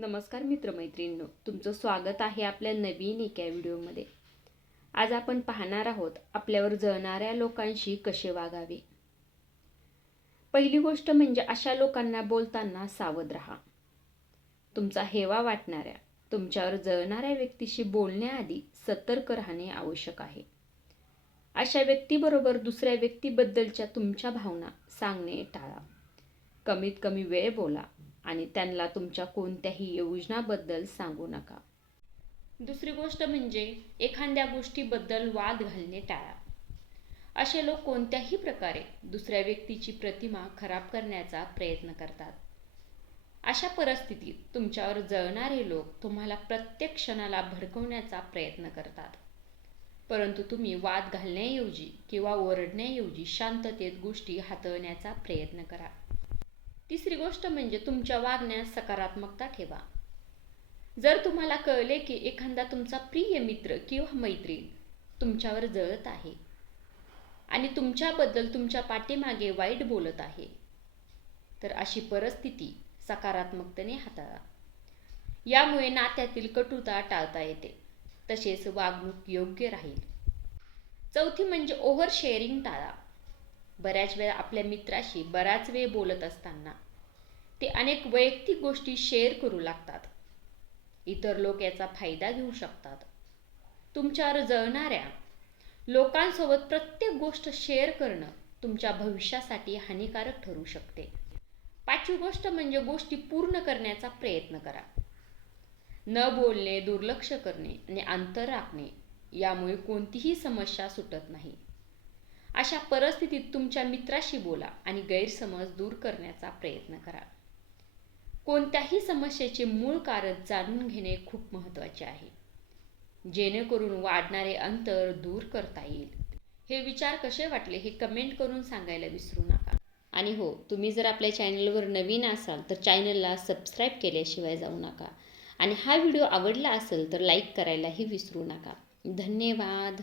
नमस्कार मित्रमैत्रिणींनो, तुमचं स्वागत आहे आपल्या नवीन एका व्हिडिओमध्ये. आज आपण पाहणार आहोत आपल्यावर जळणाऱ्या लोकांशी कसे वागावे. पहिली गोष्ट म्हणजे अशा लोकांना बोलताना सावध राहा. तुमचा हेवा वाटणाऱ्या, तुमच्यावर जळणाऱ्या व्यक्तीशी बोलण्याआधी सतर्क राहणे आवश्यक आहे. अशा व्यक्तीबरोबर दुसऱ्या व्यक्तीबद्दलच्या तुमच्या भावना सांगणे टाळा. कमीत कमी वेळ बोला आणि त्यांना तुमच्या कोणत्याही योजनाबद्दल सांगू नका. दुसरी गोष्ट म्हणजे एखाद्या गोष्टीबद्दल वाद घालणे टाळा. असे लोक कोणत्याही प्रकारे दुसऱ्या व्यक्तीची प्रतिमा खराब करण्याचा प्रयत्न करतात. अशा परिस्थितीत तुमच्यावर जळणारे लोक तुम्हाला प्रत्येक क्षणाला भडकवण्याचा प्रयत्न करतात. परंतु तुम्ही वाद घालण्याऐवजी किंवा ओरडण्याऐवजी शांततेत गोष्टी हाताळण्याचा प्रयत्न करा. तिसरी गोष्ट म्हणजे तुमच्या वागण्यात सकारात्मकता ठेवा. जर तुम्हाला कळले की एखादा तुमचा प्रिय मित्र किंवा मैत्रीण तुमच्यावर जळत आहे आणि तुमच्याबद्दल तुमच्या पाठीमागे वाईट बोलत आहे, तर अशी परिस्थिती सकारात्मकतेने हाताळा. यामुळे नात्यातील कटुता टाळता येते, तसेच वागणूक योग्य राहील. चौथी म्हणजे ओव्हर शेअरिंग टाळा. बऱ्याच वेळा आपल्या मित्राशी बराच वेळ बोलत असताना ते अनेक वैयक्तिक गोष्टी शेअर करू लागतात. इतर लोक याचा फायदा घेऊ शकतात. तुमच्यावर जळणाऱ्या लोकांसोबत प्रत्येक गोष्ट शेअर करणं तुमच्या भविष्यासाठी हानिकारक ठरू शकते. पाचवी गोष्ट म्हणजे गोष्टी पूर्ण करण्याचा प्रयत्न करा. न बोलणे, दुर्लक्ष करणे आणि अंतर राखणे यामुळे कोणतीही समस्या सुटत नाही. अशा परिस्थितीत तुमच्या मित्राशी बोला आणि गैरसमज दूर करण्याचा प्रयत्न करा. कोणत्याही समस्येचे मूळ कारण जाणून घेणे खूप महत्त्वाचे आहे, जेणेकरून वाढणारे अंतर दूर करता येईल. हे विचार कसे वाटले हे कमेंट करून सांगायला विसरू नका. आणि हो, तुम्ही जर आपल्या चॅनलवर नवीन असाल तर चॅनलला सबस्क्राईब केल्याशिवाय जाऊ नका. आणि हा व्हिडिओ आवडला असेल तर लाईक करायलाही विसरू नका. धन्यवाद.